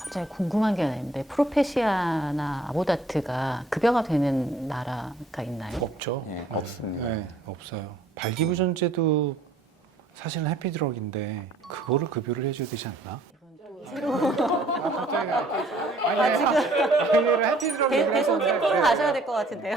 갑자기 궁금한 게 하나 있는데 프로페시아나 아보다트가 급여가 되는 나라가 있나요? 없죠. 예, 없습니다. 네, 없어요. 발기부전제도 사실은 해피드럭인데 그거를 급여를 해줘야 되지 않나? 갑자기 아니 지금 해피드럭 대손 캠핑 가셔야 될 것 같은데요.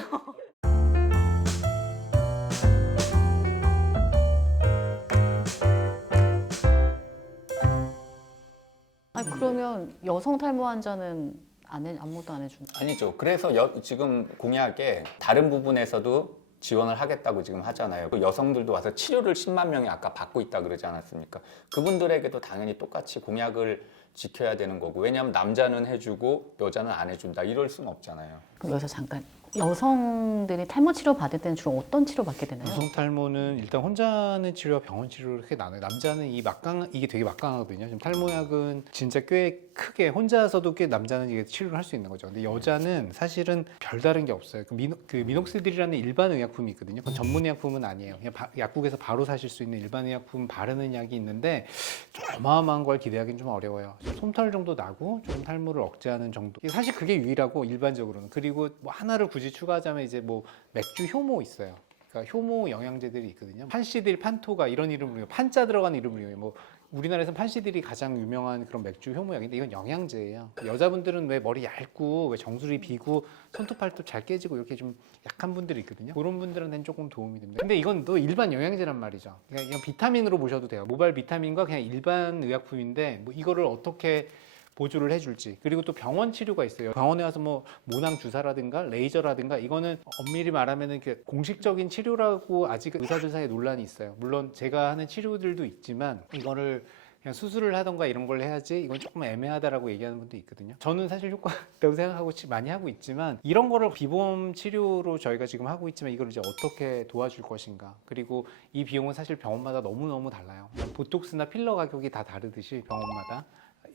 아니 그러면 여성 탈모 환자는 아무것도 안 해주나? 아니죠. 그래서 지금 공약에 다른 부분에서도 지원을 하겠다고 지금 하잖아요. 그 여성들도 와서 치료를 10만 명이 아까 받고 있다 그러지 않았습니까? 그분들에게도 당연히 똑같이 공약을 지켜야 되는 거고, 왜냐하면 남자는 해주고 여자는 안 해준다 이럴 수는 없잖아요. 그럼 여기서 잠깐 여성들이 탈모 치료 받을 때는 주로 어떤 치료 받게 되나요? 여성 탈모는 일단 혼자 하는 치료와 병원 치료를 이렇게 나눠요. 남자는 이게 되게 막강하거든요. 지금 탈모약은 진짜 꽤 크게 혼자서도 꽤 남자는 이게 치료를 할 수 있는 거죠. 근데 여자는 사실은 별다른 게 없어요. 그 미녹시딜이라는 일반 의약품이 있거든요. 그건 전문 의약품은 아니에요. 그냥 약국에서 바로 사실 수 있는 일반 의약품 바르는 약이 있는데 좀 어마어마한 걸 기대하기는 좀 어려워요. 솜털 정도 나고 좀 탈모를 억제하는 정도. 사실 그게 유일하고 일반적으로는. 그리고 뭐 하나를 굳이 추가하자면 이제 뭐 맥주 효모 있어요. 그러니까 효모 영양제들이 있거든요. 판시딜, 판토가 이런 이름으로 판자 들어가는 이름으로 뭐 우리나라에서는 판시딜이 가장 유명한 그런 맥주 효모약인데 이건 영양제예요. 여자분들은 왜 머리 얇고 왜 정수리 비고 손톱 팔톱 잘 깨지고 이렇게 좀 약한 분들이 있거든요. 그런 분들한테는 조금 도움이 됩니다. 근데 이건 또 일반 영양제란 말이죠. 그냥 이건 비타민으로 보셔도 돼요. 모발 비타민과 그냥 일반 의약품인데 뭐 이거를 어떻게 보조를 해줄지. 그리고 또 병원 치료가 있어요. 병원에 가서 뭐 모낭 주사라든가 레이저라든가 이거는 엄밀히 말하면은 공식적인 치료라고 아직 의사들 사이에 논란이 있어요. 물론 제가 하는 치료들도 있지만 이거를 그냥 수술을 하던가 이런 걸 해야지 이건 조금 애매하다라고 얘기하는 분도 있거든요. 저는 사실 효과가 있다고 생각하고 많이 하고 있지만 이런 거를 비보험 치료로 저희가 지금 하고 있지만 이걸 이제 어떻게 도와줄 것인가. 그리고 이 비용은 사실 병원마다 너무너무 달라요. 보톡스나 필러 가격이 다 다르듯이 병원마다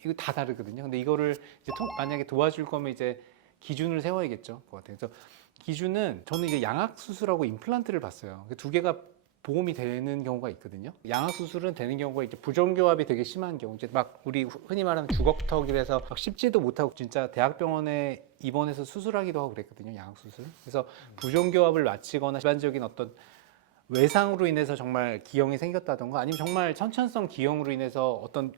이거 다 다르거든요. 근데 이거를 이제 만약에 도와줄 거면 이제 기준을 세워야겠죠. 그래서 기준은 저는 이제 양악 수술하고 임플란트를 봤어요. 두 개가 보험이 되는 경우가 있거든요. 양악 수술은 되는 경우가 이제 부정교합이 되게 심한 경우, 이제 막 우리 흔히 말하는 주걱턱이라서 막 씹지도 못하고 진짜 대학병원에 입원해서 수술하기도 하고 그랬거든요. 양악 수술. 그래서 부정교합을 마치거나 일반적인 어떤 외상으로 인해서 정말 기형이 생겼다던가 아니면 정말 천천성 기형으로 인해서 어떤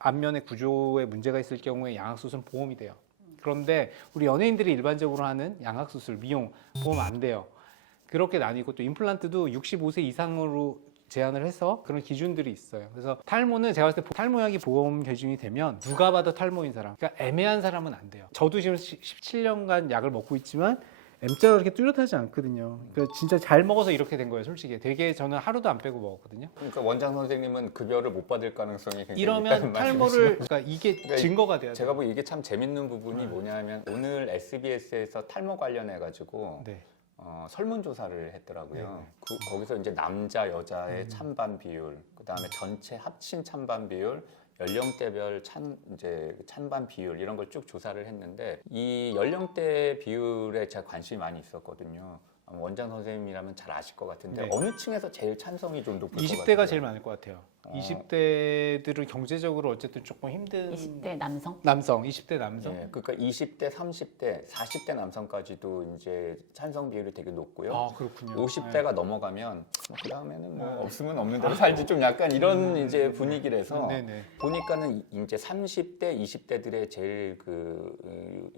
안면의 구조에 문제가 있을 경우에 양악수술은 보험이 돼요. 그런데 우리 연예인들이 일반적으로 하는 양악수술, 미용 보험 안 돼요. 그렇게 나뉘고 또 임플란트도 65세 이상으로 제한을 해서 그런 기준들이 있어요. 그래서 탈모는 제가 봤을 때 탈모약이 보험 기준이 되면 누가 봐도 탈모인 사람, 그러니까 애매한 사람은 안 돼요. 저도 지금 17년간 약을 먹고 있지만 M자가 그렇게 뚜렷하지 않거든요. 그러니까 진짜 잘 먹어서 이렇게 된 거예요, 솔직히. 되게 저는 하루도 안 빼고 먹었거든요. 그러니까 원장 선생님은 급여를 못 받을 가능성이 굉장히 이러면 있다는 탈모를, 그러니까 이게 그러니까 증거가 돼야 돼요. 제가 보기 이게 참 재밌는 부분이 뭐냐면 오늘 SBS에서 탈모 관련해 가지고 네. 설문조사를 했더라고요. 네. 거기서 이제 남자 여자의 찬반 비율, 그다음에 전체 합친 찬반 비율, 연령대별 찬반 비율 이런 걸 쭉 조사를 했는데 이 연령대 비율에 제가 관심이 많이 있었거든요. 원장 선생님이라면 잘 아실 것 같은데 네. 어느 층에서 제일 찬성이 좀 높을 것 같아요? 20대가 제일 많을 것 같아요. 20대들은 경제적으로 어쨌든 조금 힘든 20대 남성? 20대 남성. 예, 그러니까 20대, 30대, 40대 남성까지도 이제 찬성 비율이 되게 높고요. 아, 그렇군요. 50대가 넘어가면 그 다음에는 뭐 없으면 없는 대로 살지 좀 약간 이런 이제 분위기라서 네네. 보니까는 이제 30대, 20대들의 제일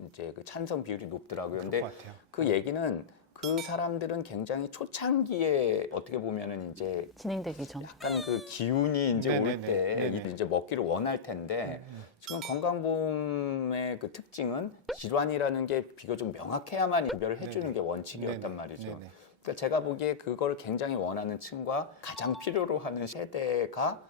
이제 그 찬성 비율이 높더라고요. 근데 것 같아요. 그 얘기는 그 사람들은 굉장히 초창기에 어떻게 보면은 이제 진행되기 전. 약간 그 기운이 이제 올 때 이제 먹기를 원할 텐데 지금 건강보험의 그 특징은 질환이라는 게 비교적 명확해야만 구별을 해주는 게 원칙이었단 말이죠. 그러니까 제가 보기에 그걸 굉장히 원하는 층과 가장 필요로 하는 세대가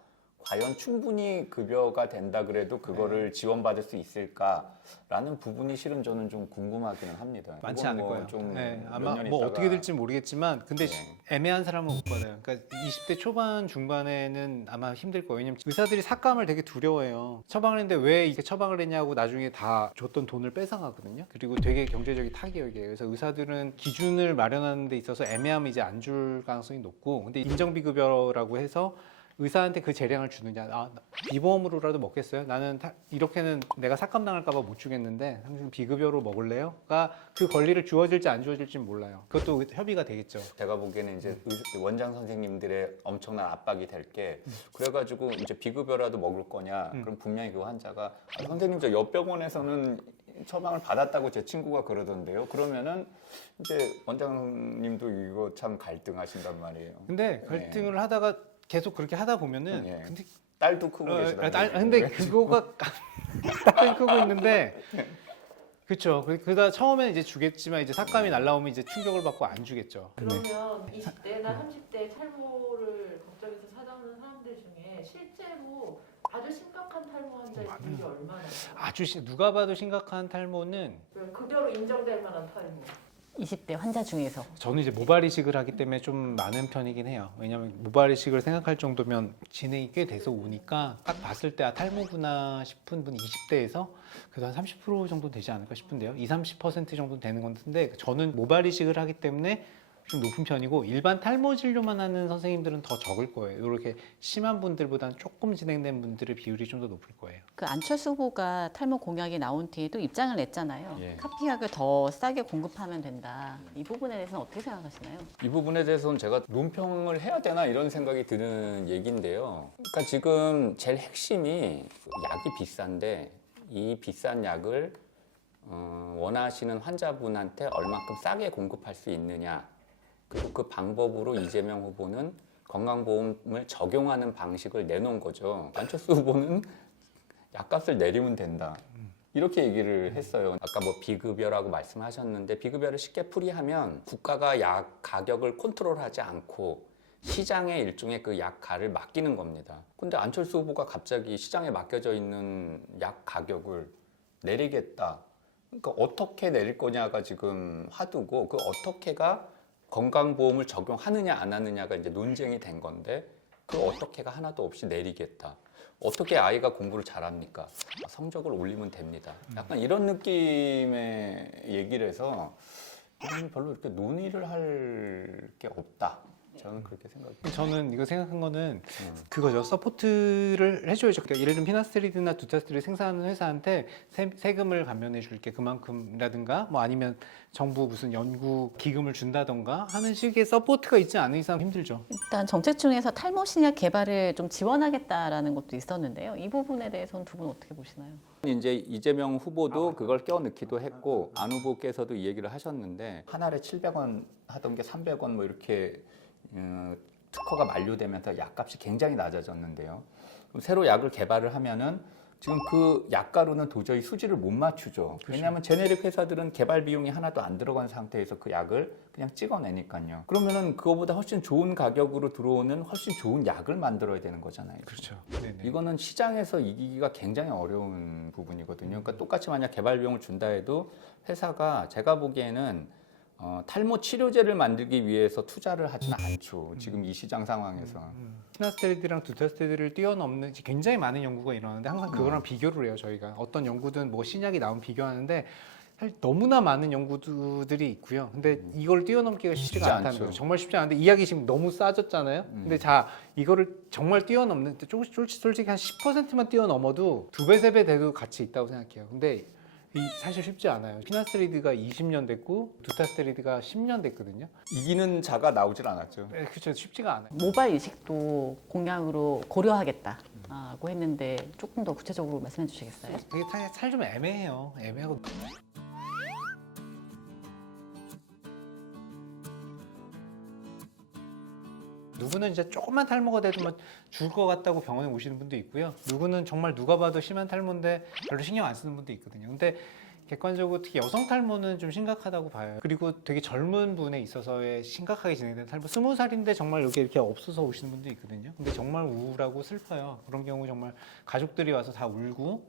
과연 충분히 급여가 된다 그래도 그거를 지원받을 수 있을까라는 부분이 실은 저는 좀 궁금하기는 합니다. 많지 않을 거예요. 좀 아마 몇 년 뭐 있다가 어떻게 될지 모르겠지만 근데 네. 애매한 사람은 못 받아요. 그러니까 20대 초반 중반에는 아마 힘들 거예요. 왜냐면 의사들이 삭감을 되게 두려워해요. 처방을 했는데 왜 이게 처방을 했냐고 나중에 다 줬던 돈을 뺏어가거든요. 그리고 되게 경제적인 타격이에요. 그래서 의사들은 기준을 마련하는 데 있어서 애매하면 이제 안 줄 가능성이 높고 근데 인정비급여라고 해서 의사한테 그 재량을 주느냐. 비보험으로라도 먹겠어요? 나는 이렇게는 내가 삭감당할까봐 못 주겠는데 당신 비급여로 먹을래요?가 그 권리를 주어질지 안 주어질지는 몰라요. 그것도 협의가 되겠죠. 제가 보기에는 이제 원장 선생님들의 엄청난 압박이 될 게 그래가지고 이제 비급여라도 먹을 거냐? 그럼 분명히 그 환자가 선생님 저 옆 병원에서는 처방을 받았다고 제 친구가 그러던데요. 그러면은 이제 원장님도 이거 참 갈등하신단 말이에요. 근데 갈등을 하다가 계속 그렇게 하다 보면은 예. 근데 딸도 크고 계시다. 근데 그거가 딸이 크고 있는데 그렇죠. 그러다 처음에는 이제 주겠지만 이제 삭감이 날라오면 이제 충격을 받고 안 주겠죠. 그러면 20대나 30대 탈모를 걱정해서 찾아오는 사람들 중에 실제로 아주 심각한 탈모 환자의 비율이 얼마나 돼요? 누가 봐도 심각한 탈모는 급여로 인정될 만한 탈모. 20대 환자 중에서. 저는 이제 모발 이식을 하기 때문에 좀 많은 편이긴 해요. 왜냐하면 모발 이식을 생각할 정도면 진행이 꽤 돼서 오니까 딱 봤을 때 탈모구나 싶은 분이 20대에서 그래도 한 30% 정도 되지 않을까 싶은데요. 20-30% 정도 되는 건데 저는 모발 이식을 하기 때문에 좀 높은 편이고 일반 탈모 진료만 하는 선생님들은 더 적을 거예요. 이렇게 심한 분들보다는 조금 진행된 분들의 비율이 좀 더 높을 거예요. 그 안철수 후보가 탈모 공약이 나온 뒤에도 입장을 냈잖아요. 예. 카피약을 더 싸게 공급하면 된다. 이 부분에 대해서는 어떻게 생각하시나요? 이 부분에 대해서는 제가 논평을 해야 되나 이런 생각이 드는 얘기인데요. 그러니까 지금 제일 핵심이 약이 비싼데 이 비싼 약을 원하시는 환자분한테 얼마큼 싸게 공급할 수 있느냐. 그리고 그 방법으로 이재명 후보는 건강보험을 적용하는 방식을 내놓은 거죠. 안철수 후보는 약값을 내리면 된다. 이렇게 얘기를 했어요. 아까 뭐 비급여라고 말씀하셨는데 비급여를 쉽게 풀이하면 국가가 약 가격을 컨트롤하지 않고 시장에 일종의 그 약가를 맡기는 겁니다. 근데 안철수 후보가 갑자기 시장에 맡겨져 있는 약 가격을 내리겠다. 그러니까 어떻게 내릴 거냐가 지금 화두고 그 어떻게가 건강보험을 적용하느냐 안 하느냐가 이제 논쟁이 된 건데 그 어떻게가 하나도 없이 내리겠다. 어떻게 아이가 공부를 잘합니까? 성적을 올리면 됩니다. 약간 이런 느낌의 얘기를 해서 별로 이렇게 논의를 할 게 없다. 저는 그렇게 생각해요. 저는 이거 생각한 거는 그거죠. 서포트를 해줘야죠. 그러니까 예를 들면 피나스테리드나 두타스테리드 생산하는 회사한테 세금을 감면해 줄게 그만큼이라든가 뭐 아니면 정부 무슨 연구 기금을 준다던가 하는 식의 서포트가 있지 않은 이상 힘들죠. 일단 정책 중에서 탈모 신약 개발을 좀 지원하겠다라는 것도 있었는데요. 이 부분에 대해서는 두 분 어떻게 보시나요? 이제 이재명 후보도 그걸 껴넣기도 했고 안 후보께서도 이 얘기를 하셨는데 한 알에 700원 하던 게 300원 뭐 이렇게 특허가 만료되면서 약값이 굉장히 낮아졌는데요. 그럼 새로 약을 개발을 하면은 지금 그 약가로는 도저히 수지를 못 맞추죠. 왜냐하면 제네릭 회사들은 개발 비용이 하나도 안 들어간 상태에서 그 약을 그냥 찍어내니까요. 그러면은 그거보다 훨씬 좋은 가격으로 들어오는 훨씬 좋은 약을 만들어야 되는 거잖아요. 그렇죠. 네네. 이거는 시장에서 이기기가 굉장히 어려운 부분이거든요. 그러니까 똑같이 만약 개발 비용을 준다 해도 회사가 제가 보기에는 탈모 치료제를 만들기 위해서 투자를 하지는 않죠. 지금 이 시장 상황에서. 피나스테리드랑 두타스테리드를 뛰어넘는 굉장히 많은 연구가 일어나는데 항상 그거랑 비교를 해요. 저희가 어떤 연구든 뭐 신약이 나오면 비교하는데 사실 너무나 많은 연구들이 있고요. 근데 이걸 뛰어넘기가 쉽지가 않다는 않죠. 거죠. 정말 쉽지 않은데 이 약이 지금 너무 싸졌잖아요. 근데 자 이거를 정말 뛰어넘는 솔직히 한 10%만 뛰어넘어도 2배, 3배 돼도 가치 있다고 생각해요. 근데 사실 쉽지 않아요. 피나스테리드가 20년 됐고 두타스테리드가 10년 됐거든요. 이기는 자가 나오질 않았죠. 네, 그렇죠. 쉽지가 않아요. 모발 이식도 공약으로 고려하겠다고 했는데 조금 더 구체적으로 말씀해 주시겠어요? 되게 살 좀 애매해요. 애매하고. 누구는 이제 조금만 탈모가 돼도 뭐 죽을 것 같다고 병원에 오시는 분도 있고요. 누구는 정말 누가 봐도 심한 탈모인데 별로 신경 안 쓰는 분도 있거든요. 근데 객관적으로 특히 여성 탈모는 좀 심각하다고 봐요. 그리고 되게 젊은 분에 있어서의 심각하게 진행되는 탈모 20살인데 정말 여기 이렇게 없어서 오시는 분도 있거든요. 근데 정말 우울하고 슬퍼요. 그런 경우 정말 가족들이 와서 다 울고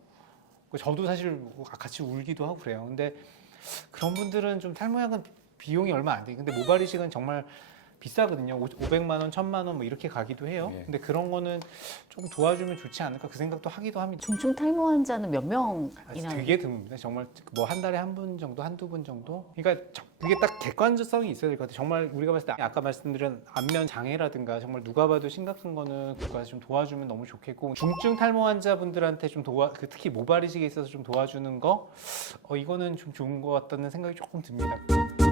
저도 사실 같이 울기도 하고 그래요. 근데 그런 분들은 좀 탈모약은 비용이 얼마 안 돼요. 근데 모발 이식은 정말 비싸거든요. 500만 원, 1000만 원 뭐 이렇게 가기도 해요. 예. 근데 그런 거는 조금 도와주면 좋지 않을까 그 생각도 하기도 합니다. 중증 탈모 환자는 몇 명이나 되게 드뭅니다. 정말 뭐 한 달에 한 분 정도, 한두 분 정도. 그러니까 그게 딱 객관성이 있어야 될 것 같아요. 정말 우리가 봤을 때 아까 말씀드린 안면 장애라든가 정말 누가 봐도 심각한 거는 국가에서 좀 도와주면 너무 좋겠고 중증 탈모 환자분들한테 좀 특히 모발 이식에 있어서 좀 도와주는 거 이거는 좀 좋은 것 같다는 생각이 조금 듭니다.